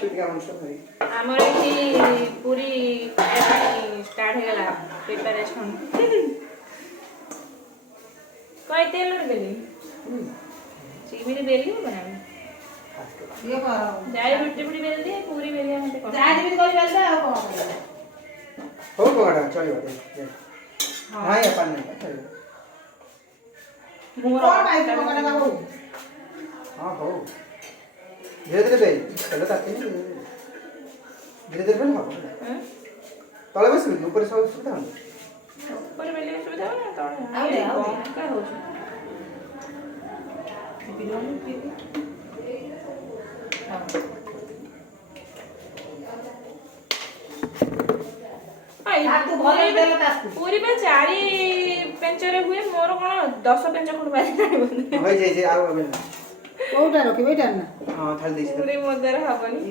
छुटका मांस भाई आमर एठी पूरी स्टार्ट हो गला प्रिपरेशन कोई तेल और बेली चिकनी बेली बना ये करो जाई बुट्टी बुट्टी बेल दे पूरी बेली मते कर जा जेबी कोली बेल दे हो हो पकड़ा चलियो दे हां ये पान नहीं चलियो मोर भाई को पकड़े बाबू हां हो धीरे धीरे बे चलो ताते धीरे धीरे बे हां तले बस ऊपर सब सुविधा ऊपर बेली सुविधा ना तळे आउ दे आउ का हो बिलोन के तू भले देले तास्कु पूरी में 4 पेंचरे हुए मोर कोन 10 पेंच कोन बाजी नाही भाई जे आउ अबे ना कोउटा रखि बेटा ना हां थाली देछि पूरी मदर हबनी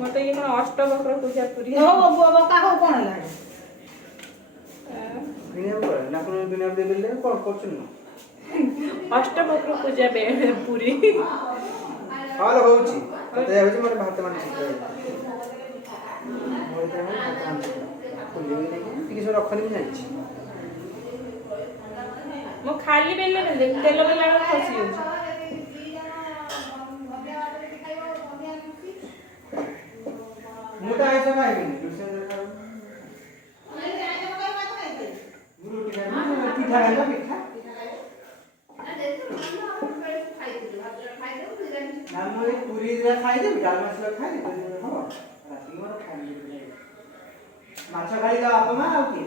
मते ये कोन अष्टवक्र पूजा पूरी हो बाबा का हो कोन लागे दुनिया में ना कोन दुनिया में बेले कोन करछन ना अष्टवक्र पूजा पूरी हां लो होउची ते होउची मोर भात मान छिले मोर ते हम खुली नहीं कि सो रखनी नहीं छी मो खाली बेले बेले तेल बेला खसी हो मोटा ऐसा काहे नहीं दूसरे देखा रोटी खाना पिठा खाना पिठा नाम ये पूरी जरा खाई दे डाल मसाला खाई दे हो राती मोर खाई माछ खाली का आप मां आउ के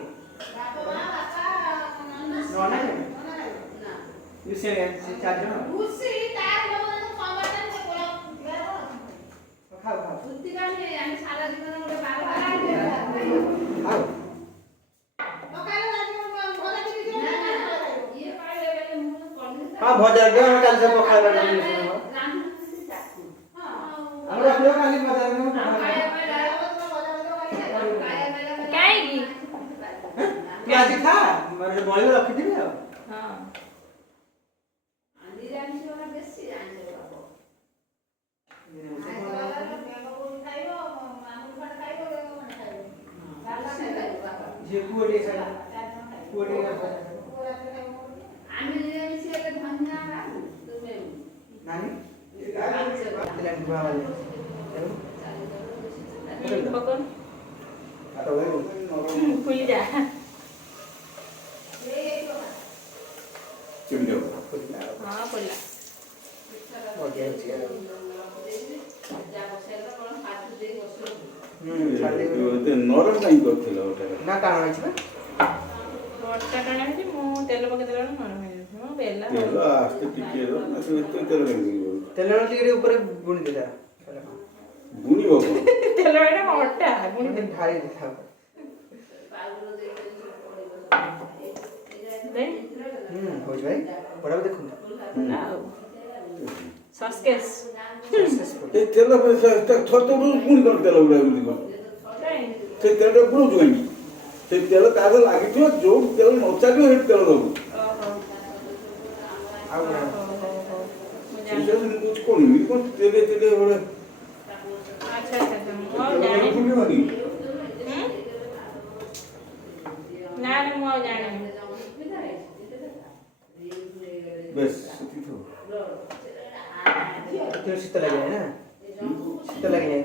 नोना उसे चार जन उसी तार लोग समर्थन से बोला खाओ खाओ बुद्धि का नहीं हम सारा जीवन में बार खाओ हां भजा के हम काल से पखाल बना हम रखियो काली बाजार में काहेगी प्याज खा मारे बळे रखि दिबे हां जे कुडी साला कुडी का नानी तिला बुआ वाले पकड़ आता वही खुल जा चिमटे हां बोला ओके नरम कहीं करथिल ओटा ना काण होइछ बे रोटा काना है मो तेल पके देला ना मन है मो बेला तेल आस्ते टिके रो ना तो तेल लगी तेल टिके ऊपर बुनी देला बुनी बाबू तेल एटा मोटा बुनी दे ढाली दे था दे होइछ भाई बड़ा देखो ना सस्केस ते तेल पे थोतो बुनी कर तेल उड़ा एमती को नहीं से तेल बुनु जोइनी से तेल काज लागि थियो जो तेल नचालियो हे तेल दबु ओहो आउ से कुछ कोन मी कोन तेले तेले बड़े अच्छा अच्छा मो जाने बुनी बनी ना ना मो जाने बस सती तो तेल शीतल लगे है ना शीतल लगे है